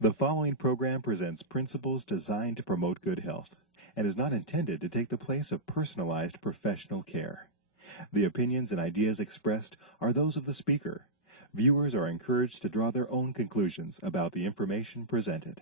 The following program presents principles designed to promote good health and is not intended to take the place of personalized professional care. The opinions and ideas expressed are those of the speaker. Viewers are encouraged to draw their own conclusions about the information presented.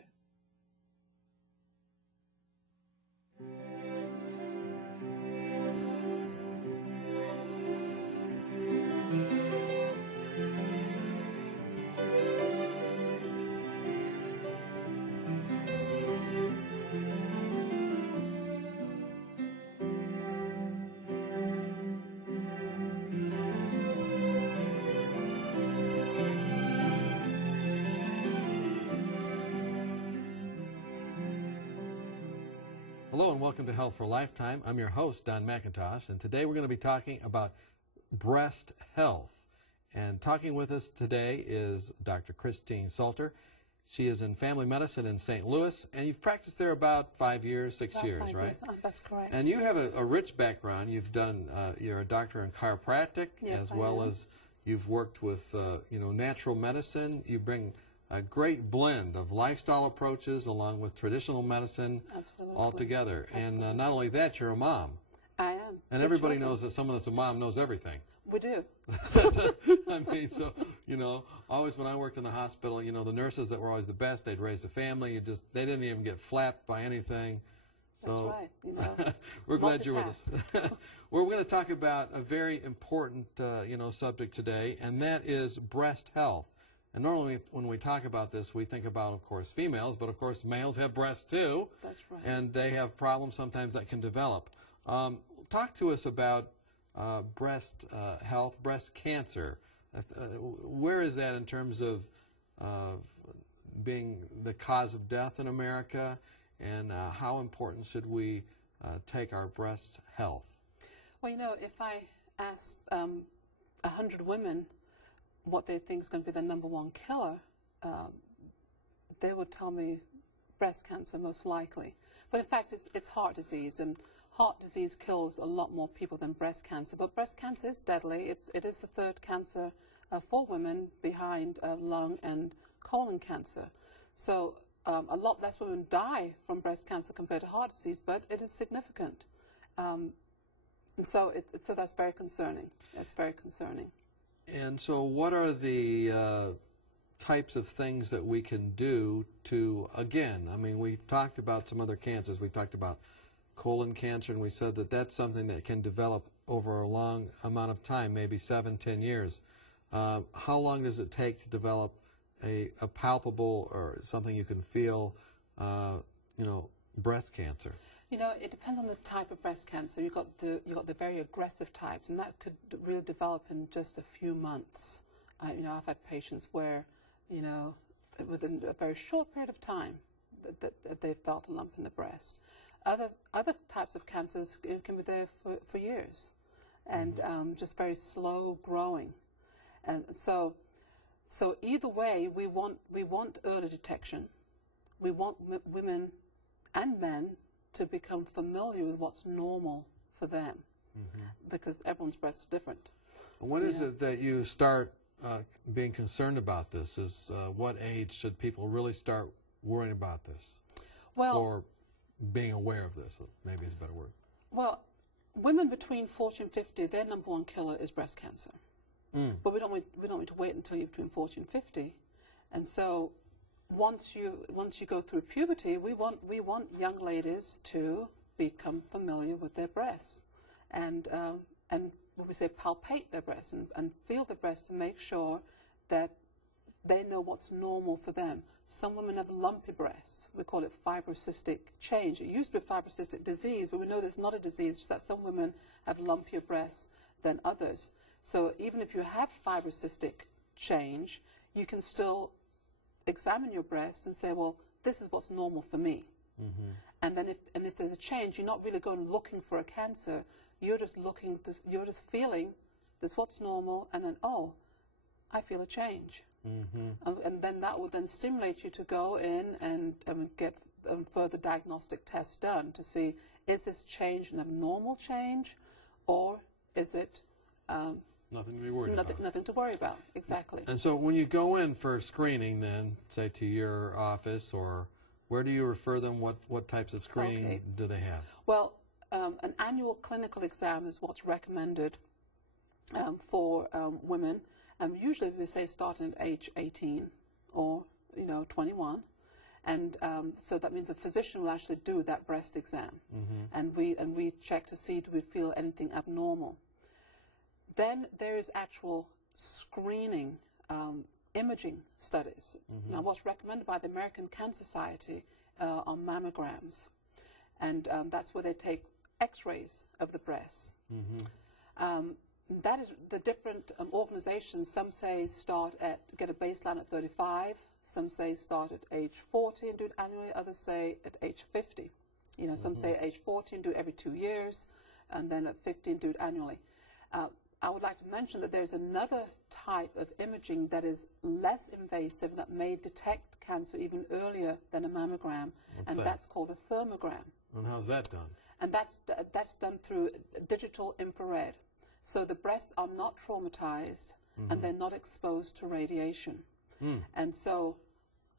Hello and welcome to Health for a Lifetime. I'm your host, Don Macintosh, and today we're going to be talking about breast health. And talking with us today is Dr. Christine Salter. She is in family medicine in St. Louis, and you've practiced there about 5 years, 6 years, right? Yes, that's correct. And you have a rich background. You've done, you're a doctor in chiropractic, Yes, as I well am. as you've worked with, natural medicine. You bring a great blend of lifestyle approaches along with traditional medicine Absolutely. all together. Absolutely. And not only that, you're a mom. I am. And Two everybody children. knows that someone that's a mom knows everything. We do. I mean, so, always when I worked in the hospital, the nurses that were always the best, they'd raised a family. They didn't even get flapped by anything. So That's right. we're glad you're with us. We're going to talk about a very important, subject today, and that is breast health. And normally when we talk about this, we think about, of course, females, but of course males have breasts too. That's right. And they have problems sometimes that can develop. Talk to us about breast health, breast cancer. Where is that in terms of being the cause of death in America, and how important should we take our breast health? Well, if I asked 100 women what they think is going to be the #1 killer, they would tell me breast cancer most likely. But in fact, it's heart disease, and heart disease kills a lot more people than breast cancer. But breast cancer is deadly. It is the third cancer for women behind lung and colon cancer. So a lot less women die from breast cancer compared to heart disease, but it is significant. And so that's very concerning. It's very concerning. And so what are the types of things that we can do to, again, I mean, we've talked about some other cancers. We talked about colon cancer, and we said that that's something that can develop over a long amount of time, maybe 7-10 years. How long does it take to develop a palpable or something you can feel, breast cancer? It depends on the type of breast cancer. You've got the very aggressive types, and that could really develop in just a few months. I've had patients where, within a very short period of time, that they've felt a lump in the breast. Other types of cancers can be there for years, and just very slow growing. And so either way, we want early detection. We want women and men to become familiar with what's normal for them, because everyone's breasts are different. When is it that you start being concerned about this? What age should people really start worrying about this? Well, or being aware of this, maybe is a better word. Well, women between 40 and 50, their #1 killer is breast cancer. But we don't need to wait until you're between 40 and 50. And so once you go through puberty, we want young ladies to become familiar with their breasts, and when we say palpate their breasts and feel their breasts to make sure that they know what's normal for them. Some women have lumpy breasts. We call it fibrocystic change. It used to be fibrocystic disease, but we know there's not a disease, just that some women have lumpier breasts than others. So even if you have fibrocystic change, you can still examine your breast and say, well, this is what's normal for me. And then if there's a change, you're not really going looking for a cancer. You're just feeling that's what's normal, and then, oh, I feel a change. And then that will then stimulate you to go in and get further diagnostic tests done to see, is this change an abnormal change, or is it Nothing to be worried about. Nothing to worry about, exactly. And so when you go in for screening then, say to your office, or where do you refer them? What types of screening do they have? Well, an annual clinical exam is what's recommended for women. Usually we say starting at age 18 or 21. And so that means a physician will actually do that breast exam. And we check to see, do we feel anything abnormal. Then there is actual screening imaging studies. Now, what's recommended by the American Cancer Society are mammograms. And that's where they take x-rays of the breast. That is the different organizations. Some say get a baseline at 35. Some say start at age 40 and do it annually. Others say at age 50. Some say at age 40 and do it every 2 years, and then at 50 and do it annually. I would like to mention that there's another type of imaging that is less invasive that may detect cancer even earlier than a mammogram, that's called a thermogram. And how's that done? And that's done through digital infrared. So the breasts are not traumatized and they're not exposed to radiation. And so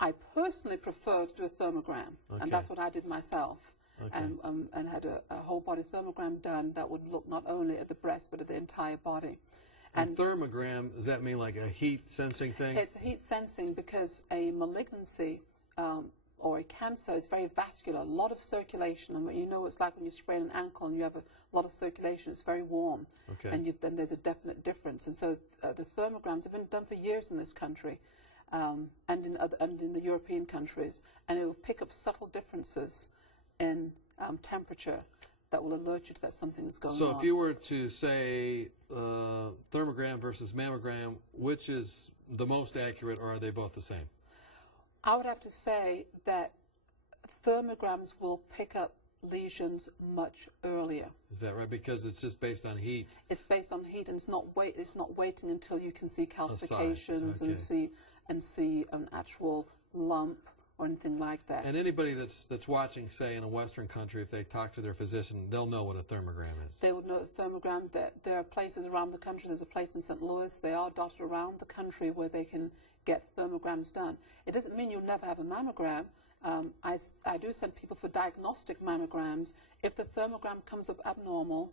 I personally prefer to do a thermogram, and that's what I did myself. And had a whole body thermogram done that would look not only at the breast but at the entire body. And thermogram, does that mean like a heat sensing thing? It's heat sensing because a malignancy or a cancer is very vascular, a lot of circulation. And it's like when you sprain an ankle and you have a lot of circulation, it's very warm. And then there's a definite difference. And so the thermograms have been done for years in this country and in the European countries. And it will pick up subtle differences in temperature that will alert you that something is going on. So if you were to say thermogram versus mammogram, which is the most accurate, or are they both the same? I would have to say that thermograms will pick up lesions much earlier. Is that right? Because it's just based on heat? It's based on heat, and it's not waiting until you can see calcifications and see an actual lump or anything like that. And anybody that's watching, say, in a Western country, if they talk to their physician, they'll know what a thermogram is. They would know a thermogram. There are places around the country. There's a place in St. Louis. They are dotted around the country where they can get thermograms done. It doesn't mean you'll never have a mammogram. I do send people for diagnostic mammograms. If the thermogram comes up abnormal,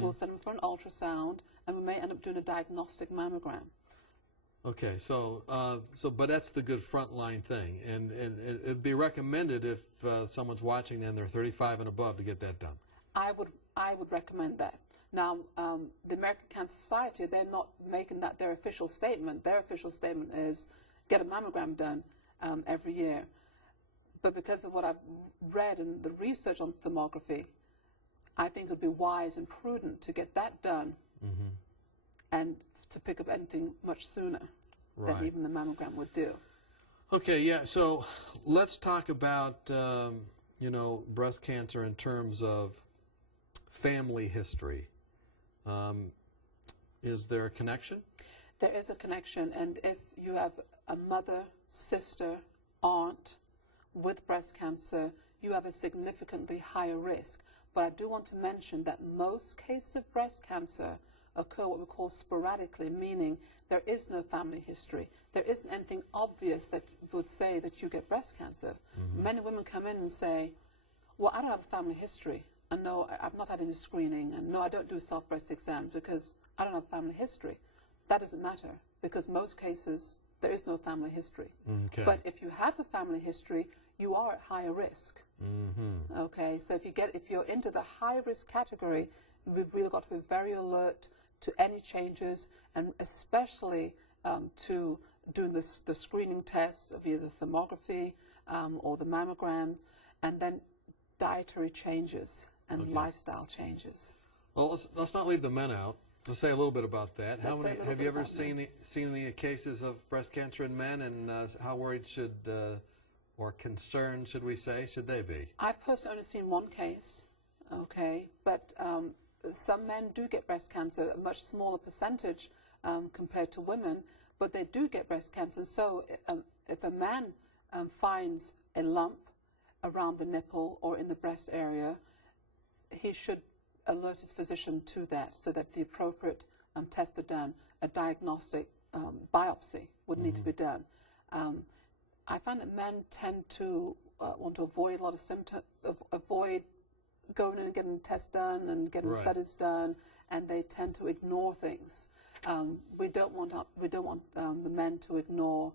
we'll send them for an ultrasound, and we may end up doing a diagnostic mammogram. Okay, but that's the good frontline thing, and it'd be recommended if someone's watching and they're 35 and above to get that done. I would recommend that. Now, the American Cancer Society, they're not making that their official statement. Their official statement is get a mammogram done every year. But because of what I've read and the research on thermography, I think it would be wise and prudent to get that done and to pick up anything much sooner than even the mammogram would do. Okay, yeah, so let's talk about, breast cancer in terms of family history. Is there a connection? There is a connection, and if you have a mother, sister, aunt with breast cancer, you have a significantly higher risk. But I do want to mention that most cases of breast cancer occur what we call sporadically, meaning there is no family history. There isn't anything obvious that would say that you get breast cancer. Many women come in and say, well, I don't have a family history, and no, I've not had any screening, and no, I don't do self-breast exams because I don't have family history. That doesn't matter, because most cases there is no family history. But if you have a family history, you are at higher risk. Okay, so if you're into the high risk category, we've really got to be very alert to any changes, and especially to doing the screening tests of either thermography or the mammogram, and then dietary changes and lifestyle changes. Well, let's not leave the men out. Let's say a little bit about that. Have you ever seen any cases of breast cancer in men, and how worried or concerned should we say, should they be? I've personally only seen one case, okay, but some men do get breast cancer, a much smaller percentage compared to women, but they do get breast cancer. So if a man finds a lump around the nipple or in the breast area, he should alert his physician to that so that the appropriate tests are done. a diagnostic biopsy would need to be done. I find that men tend to want to avoid a lot of symptoms, avoid going in and getting tests done and getting studies done, and they tend to ignore things. We don't want the men to ignore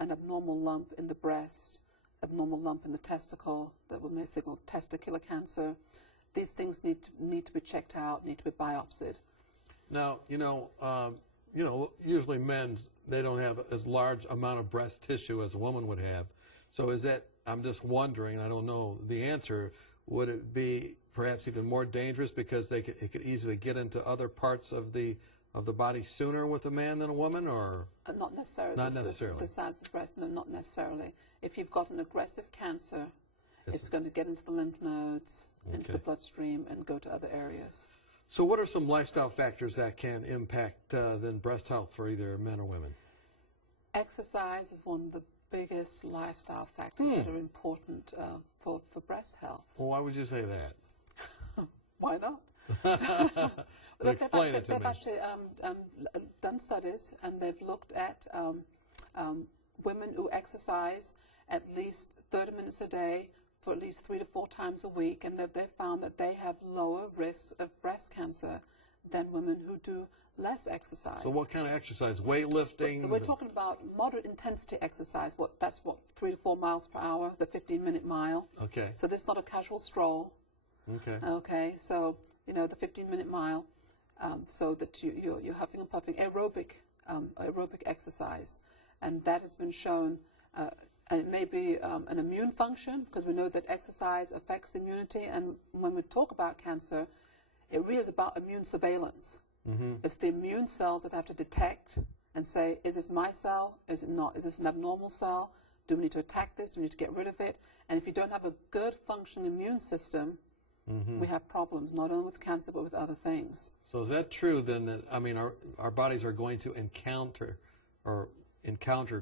an abnormal lump in the breast, abnormal lump in the testicle that may signal testicular cancer. These things need to be checked out, need to be biopsied. Now, usually they don't have as large amount of breast tissue as a woman would have. So is that, I'm just wondering, I don't know the answer, would it be perhaps even more dangerous because it could easily get into other parts of the body sooner with a man than a woman, or? Not necessarily. Not necessarily. The size of the breast, no, not necessarily. If you've got an aggressive cancer, it's going to get into the lymph nodes, into the bloodstream, and go to other areas. So what are some lifestyle factors that can impact then breast health for either men or women? Exercise is one of the biggest lifestyle factors that are important for breast health. Well, why would you say that? Why not? Explain it to me. They've actually done studies, and they've looked at women who exercise at least 30 minutes a day for at least 3 to 4 times a week, and they've found that they have lower risks of breast cancer than women who do less exercise. So what kind of exercise? Weightlifting? We're talking about moderate intensity exercise. That's 3 to 4 miles per hour, the 15-minute mile. Okay. So this is not a casual stroll. Okay. Okay. So the 15-minute mile, so that you're huffing and puffing, aerobic exercise, and that has been shown. And it may be an immune function, because we know that exercise affects the immunity. And when we talk about cancer, it really is about immune surveillance. It's the immune cells that have to detect and say, is this my cell? Is it not? Is this an abnormal cell? Do we need to attack this? Do we need to get rid of it? And if you don't have a good functioning immune system, we have problems, not only with cancer, but with other things. So is that true then, that, I mean, our bodies are going to encounter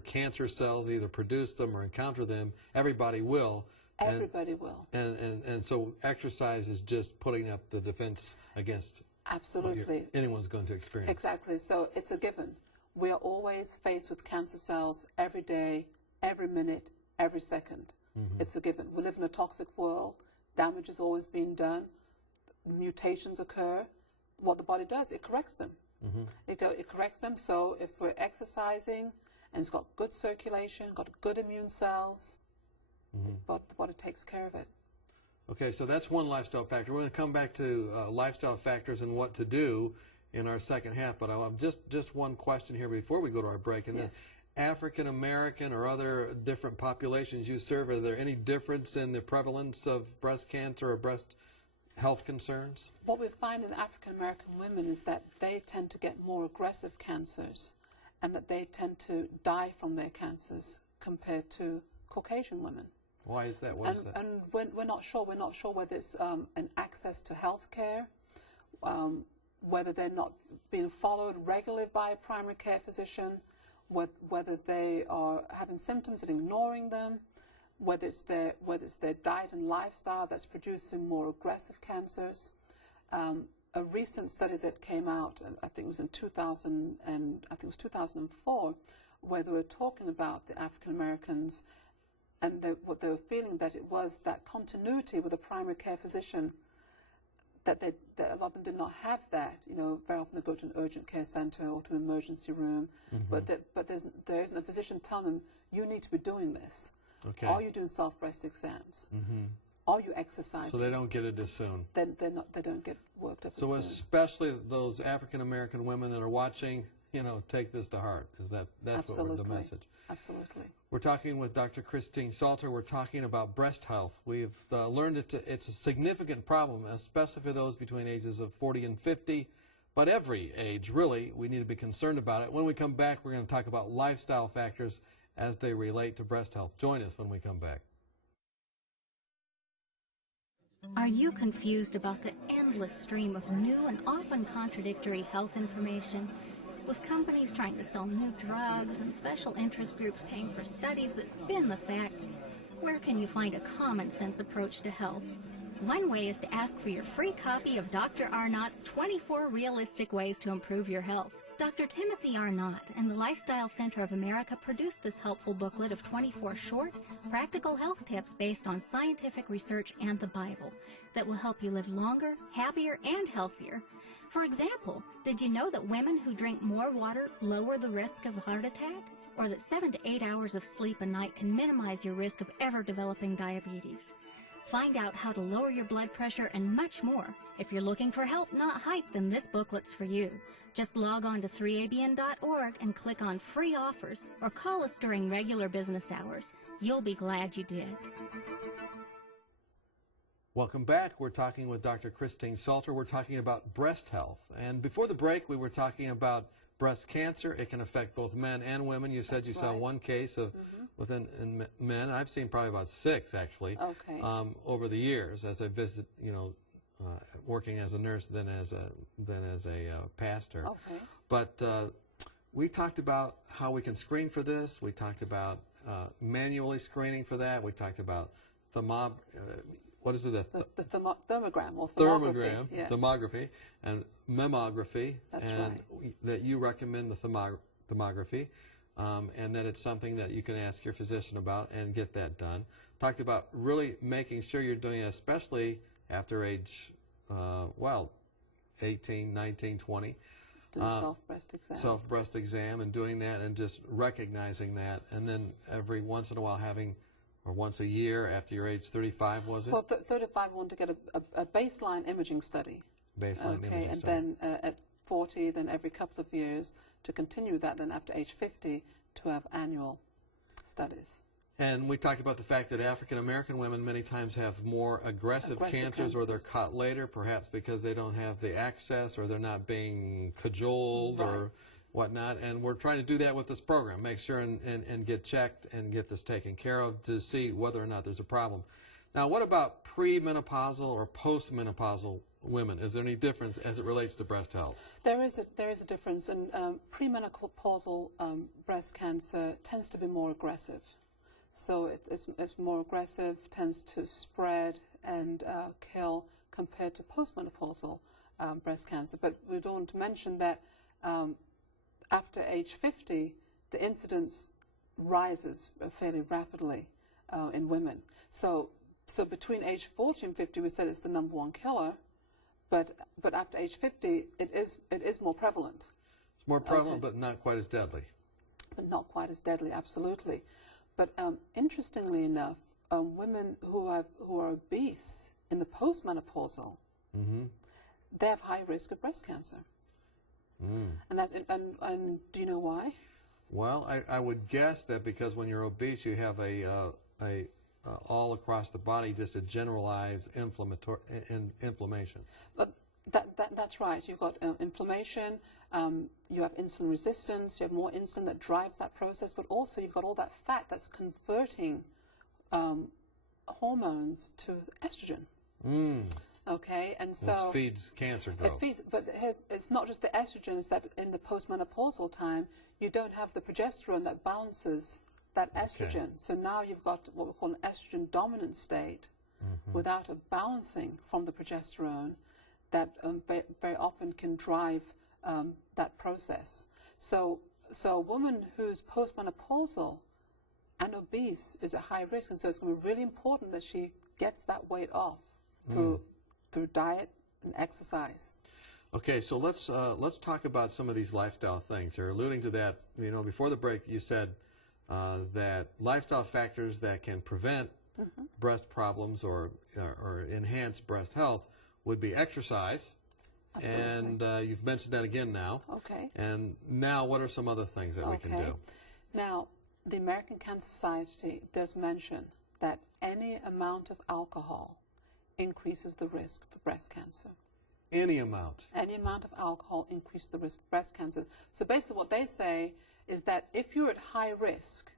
cancer cells, either produce them or encounter them? Everybody will. Everybody will. And so exercise is just putting up the defense against absolutely anyone's going to experience. Exactly. So it's a given. We are always faced with cancer cells every day, every minute, every second. It's a given. We live in a toxic world. Damage is always being done. Mutations occur. What the body does, it corrects them. It corrects them. So if we're exercising and it's got good circulation, got good immune cells, but the body takes care of it. Okay, so that's one lifestyle factor. We're going to come back to lifestyle factors and what to do in our second half, but I'll have just one question here before we go to our break. And then African American or other different populations you serve, are there any difference in the prevalence of breast cancer or breast health concerns? What we find in African American women is that they tend to get more aggressive cancers, and that they tend to die from their cancers compared to Caucasian women. Why is that? What is that? And we're not sure. We're not sure whether it's an access to health care, whether they're not being followed regularly by a primary care physician, whether they are having symptoms and ignoring them, whether it's their diet and lifestyle that's producing more aggressive cancers. A recent study that came out, I think it was in 2004, where they were talking about the African Americans, and what they were feeling, that it was that continuity with a primary care physician, that a lot of them did not have that. Very often they go to an urgent care center or to an emergency room, but there isn't a physician telling them, you need to be doing this. Okay. Are you doing self-breast exams? Are you exercising? So they don't get it as soon. They don't get worked up as soon. So especially those African American women that are watching, take this to heart. That's Absolutely. what the message. Absolutely. We're talking with Dr. Christine Salter. We're talking about breast health. We've learned it's a significant problem, especially for those between ages of 40 and 50. But every age, really, we need to be concerned about it. When we come back, we're going to talk about lifestyle factors as they relate to breast health. Join us when we come back. Are you confused about the endless stream of new and often contradictory health information? With companies trying to sell new drugs and special interest groups paying for studies that spin the facts, where can you find a common-sense approach to health? One way is to ask for your free copy of Dr. Arnott's 24 Realistic Ways to Improve Your Health. Dr. Timothy Arnott and the Lifestyle Center of America produced this helpful booklet of 24 short, practical health tips based on scientific research and the Bible that will help you live longer, happier, and healthier. For example, did you know that women who drink more water lower the risk of a heart attack? Or that 7 to 8 hours of sleep a night can minimize your risk of ever developing diabetes? Find out how to lower your blood pressure and much more. If you're looking for help, not hype, then this booklet's for you. Just log on to 3abn.org and click on free offers or call us during regular business hours. You'll be glad you did. Welcome back. We're talking with Dr. Christine Salter. We're talking about breast health. And before the break, we were talking about breast cancer. It can affect both men and women. You said you saw one case of within men. I've seen probably about 6 actually over the years as I visit, working as a nurse, then as a pastor. Okay. But we talked about how we can screen for this. We talked about manually screening for that. We talked about what is it? The thermogram or thermography. Yes. Thermography and mammography. That's and right. That you recommend the thermography, and that it's something that you can ask your physician about and get that done. Talked about really making sure you're doing it, especially after age, 18, 19, 20. Do self-breast exam. Self-breast exam and doing that and just recognizing that, and then every once in a while having, or once a year after your age 35, was it? Well, 35, we want to get a baseline imaging study. Baseline imaging study. And then at 40, then every couple of years to continue that, then after age 50 to have annual studies. And we talked about the fact that African American women many times have more aggressive cancers, or they're caught later, perhaps because they don't have the access or they're not being cajoled or whatnot. And we're trying to do that with this program, make sure and get checked and get this taken care of to see whether or not there's a problem. Now, what about premenopausal or postmenopausal women? Is there any difference as it relates to breast health? There is a difference, and premenopausal breast cancer tends to be more aggressive. So it's more aggressive, tends to spread and kill compared to postmenopausal breast cancer. But we don't mention that after age 50, the incidence rises fairly rapidly in women. So between age 40 and 50, we said it's the #1 killer, but after age 50, it is more prevalent. It's more prevalent, but not quite as deadly. But not quite as deadly, absolutely. But interestingly enough, women who are obese in the postmenopausal, they have high risk of breast cancer. And do you know why? Well, I would guess that because when you're obese, you have all across the body just a generalized inflammation. But that's right. You've got inflammation. You have insulin resistance. You have more insulin that drives that process. But also you've got all that fat that's converting hormones to estrogen. Okay, and so which feeds cancer growth. But it's not just the estrogen. It's that in the postmenopausal time, you don't have the progesterone that balances that estrogen. So now you've got what we call an estrogen dominant state without a balancing from the progesterone that very often can drive that process. So a woman who's postmenopausal and obese is at high risk, and so it's going to be really important that she gets that weight off through diet and exercise. Okay, so let's talk about some of these lifestyle things. You're alluding to that. Before the break, you said that lifestyle factors that can prevent breast problems or enhance breast health would be exercise. Absolutely. And you've mentioned that again now. Okay. And now, what are some other things that we can do? Now, the American Cancer Society does mention that any amount of alcohol increases the risk for breast cancer. Any amount? Any amount of alcohol increases the risk for breast cancer. So basically what they say is that if you're at high risk,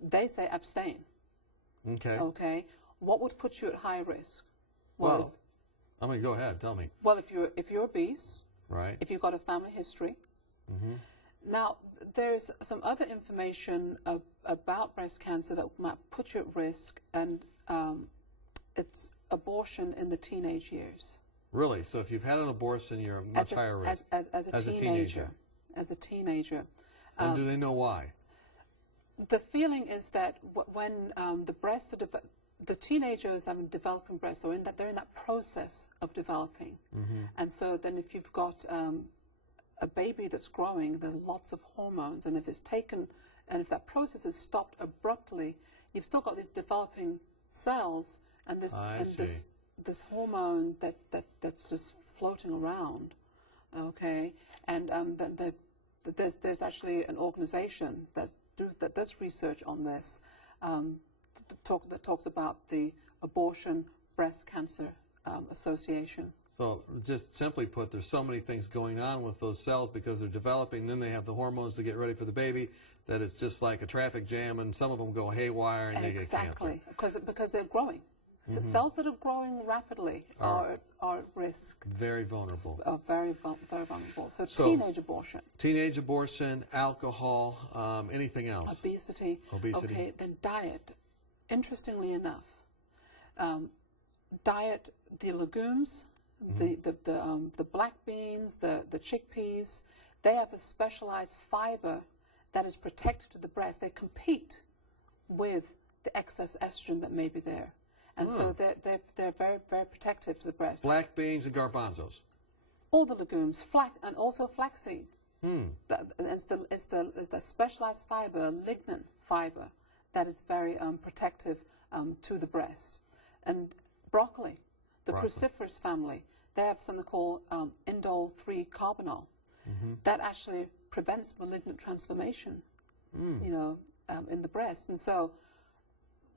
they say abstain. Okay. Okay. What would put you at high risk? Well, go ahead, tell me. Well, if you're obese, right? If you've got a family history. Now, there's some other information about breast cancer that might put you at risk, and it's abortion in the teenage years. Really? So if you've had an abortion, you're much higher risk? As a teenager. as a teenager. And do they know why? The feeling is that when the breasts are the teenagers have developing breasts, or they're in that process of developing, and so then if you've got a baby that's growing, there are lots of hormones, and if it's taken, and if that process is stopped abruptly, you've still got these developing cells, and this hormone that's just floating around, okay, and there's actually an organization that does research on this, that talks about the Abortion Breast Cancer Association. So just simply put, there's so many things going on with those cells because they're developing, then they have the hormones to get ready for the baby, that it's just like a traffic jam, and some of them go haywire and they get cancer. Exactly, because they're growing. So cells that are growing rapidly are at risk. Very vulnerable. Are very vulnerable. So teenage abortion. Teenage abortion, alcohol, anything else? Obesity. Okay, then diet. Interestingly enough, diet, the legumes, the black beans, the chickpeas, they have a specialized fiber that is protective to the breast. They compete with the excess estrogen that may be there. And so they're very, very protective to the breast. Black beans and garbanzos. All the legumes, and also flaxseed. It's the specialized fiber, lignin fiber, that is very protective to the breast. And broccoli, the cruciferous family, they have something called indole-3 carbinol. That actually prevents malignant transformation, in the breast. And so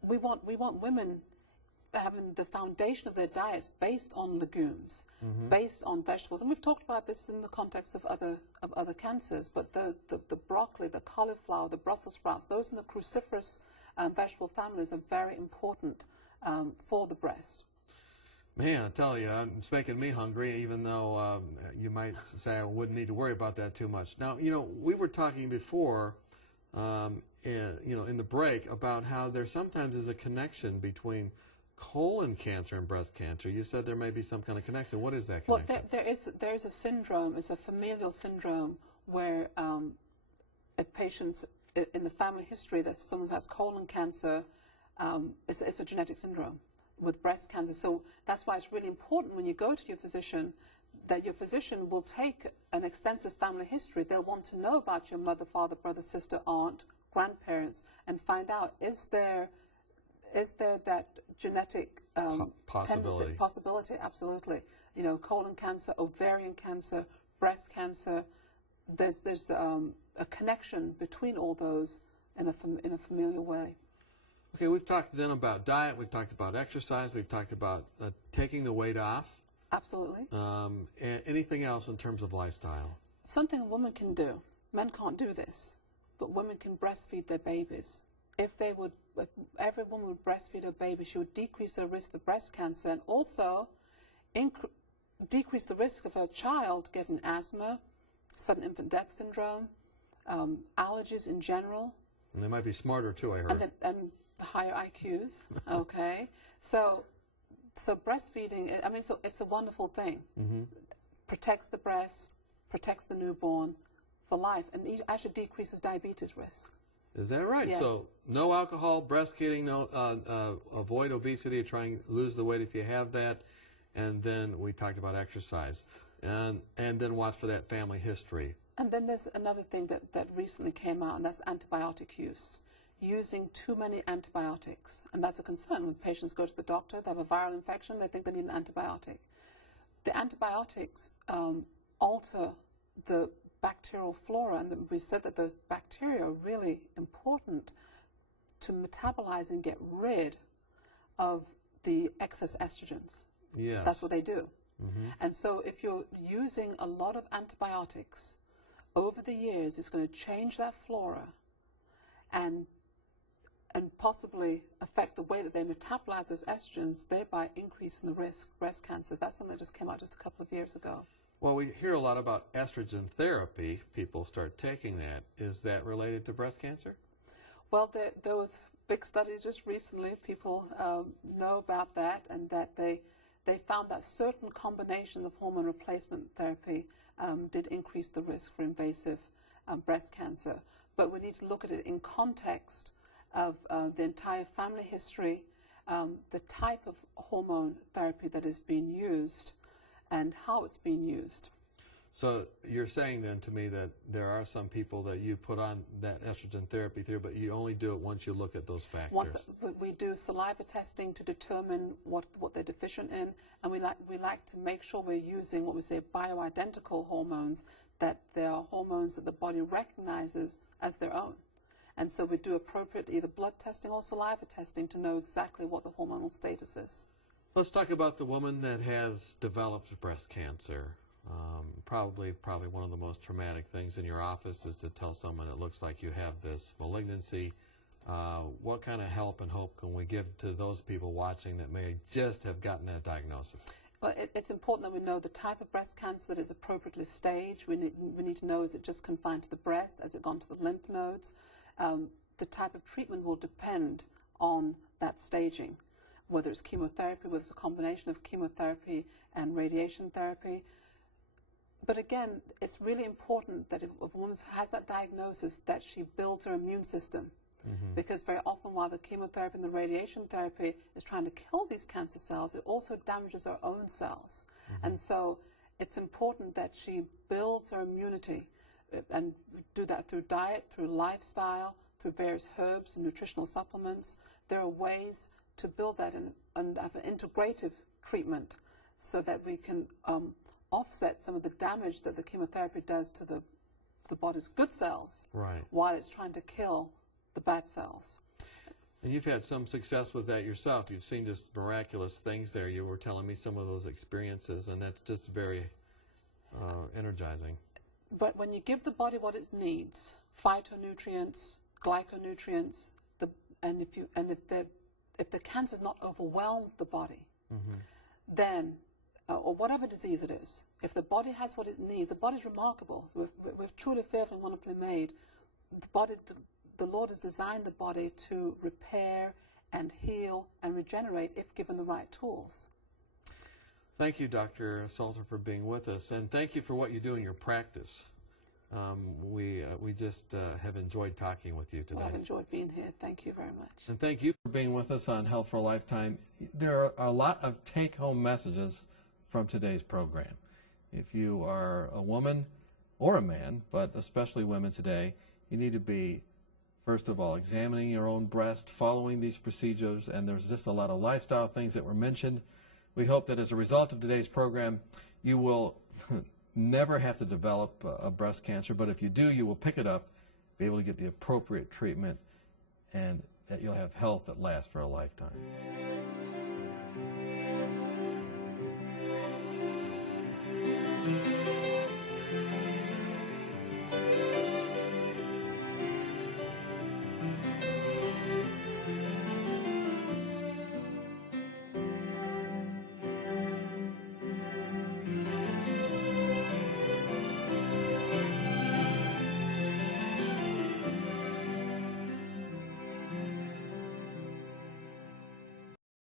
we want women having the foundation of their diets based on legumes, based on vegetables, and we've talked about this in the context of other cancers. But the broccoli, the cauliflower, the Brussels sprouts, those in the cruciferous vegetable families are very important for the breast. Man, I tell you, it's making me hungry, even though you might say I wouldn't need to worry about that too much. Now, we were talking before, in the break, about how there sometimes is a connection between colon cancer and breast cancer. You said there may be some kind of connection. What is that connection? Well, there is a syndrome. It's a familial syndrome where if patients in the family history that someone has colon cancer, it's a genetic syndrome with breast cancer. So that's why it's really important when you go to your physician that your physician will take an extensive family history. They'll want to know about your mother, father, brother, sister, aunt, grandparents, and find out is there that genetic possibility? Absolutely. Colon cancer, ovarian cancer, breast cancer. There's a connection between all those in a familial way. Okay, we've talked then about diet. We've talked about exercise. We've talked about taking the weight off. Absolutely. And anything else in terms of lifestyle? Something a woman can do. Men can't do this, but women can breastfeed their babies. If every woman would breastfeed her baby, she would decrease her risk for breast cancer and also decrease the risk of her child getting asthma, sudden infant death syndrome, allergies in general. And they might be smarter too, I heard. And higher IQs. Okay, so breastfeeding. So it's a wonderful thing. Protects the breast, protects the newborn for life, and it actually decreases diabetes risk. Is that right? Yes. So no alcohol, breastfeeding, avoid obesity, try and lose the weight if you have that, and then we talked about exercise, and then watch for that family history. And then there's another thing that recently came out, and that's antibiotic use. Using too many antibiotics, and that's a concern when patients go to the doctor, they have a viral infection, they think they need an antibiotic. The antibiotics alter the bacterial flora, and we said that those bacteria are really important to metabolize and get rid of the excess estrogens. Yes. That's what they do. And so if you're using a lot of antibiotics over the years, it's going to change that flora and possibly affect the way that they metabolize those estrogens, thereby increasing the risk of breast cancer. That's something that just came out just a couple of years ago. Well, we hear a lot about estrogen therapy. People start taking that. Is that related to breast cancer? Well, there was a big study just recently. People know about that, and that they found that certain combinations of hormone replacement therapy did increase the risk for invasive breast cancer. But we need to look at it in context of the entire family history, the type of hormone therapy that is being used, and how it's being used. So you're saying then to me that there are some people that you put on that estrogen therapy there, but you only do it once you look at those factors. We do saliva testing to determine what they're deficient in, and we like to make sure we're using what we say bioidentical hormones, that they are hormones that the body recognizes as their own. And so we do appropriate either blood testing or saliva testing to know exactly what the hormonal status is. Let's talk about the woman that has developed breast cancer. Probably one of the most traumatic things in your office is to tell someone it looks like you have this malignancy. What kind of help and hope can we give to those people watching that may just have gotten that diagnosis? Well, it's important that we know the type of breast cancer that is appropriately staged. We need to know, is it just confined to the breast? Has it gone to the lymph nodes? The type of treatment will depend on that staging, whether it's chemotherapy, whether it's a combination of chemotherapy and radiation therapy. But again, it's really important that if a woman has that diagnosis, that she builds her immune system. Because very often while the chemotherapy and the radiation therapy is trying to kill these cancer cells, it also damages her own cells. And so it's important that she builds her immunity, and do that through diet, through lifestyle, through various herbs and nutritional supplements. There are ways to build that and have an integrative treatment so that we can offset some of the damage that the chemotherapy does to the body's good cells, while it's trying to kill the bad cells. And you've had some success with that yourself. You've seen just miraculous things there. You were telling me some of those experiences, and that's just very energizing. But when you give the body what it needs, phytonutrients, glyconutrients, and if the cancer's not overwhelmed the body, then or whatever disease it is, if the body has what it needs, the body's remarkable. We're truly fearfully and wonderfully made. The Lord has designed the body to repair and heal and regenerate if given the right tools. Thank you, Dr. Salter, for being with us, and thank you for what you do in your practice. We just have enjoyed talking with you today. Well, I've enjoyed being here. Thank you very much. And thank you for being with us on Health for a Lifetime. There are a lot of take-home messages from today's program. If you are a woman or a man, but especially women today, you need to be, first of all, examining your own breast, following these procedures, and there's just a lot of lifestyle things that were mentioned. We hope that as a result of today's program, you will never have to develop a breast cancer, but if you do, you will pick it up, be able to get the appropriate treatment, and that you'll have health that lasts for a lifetime.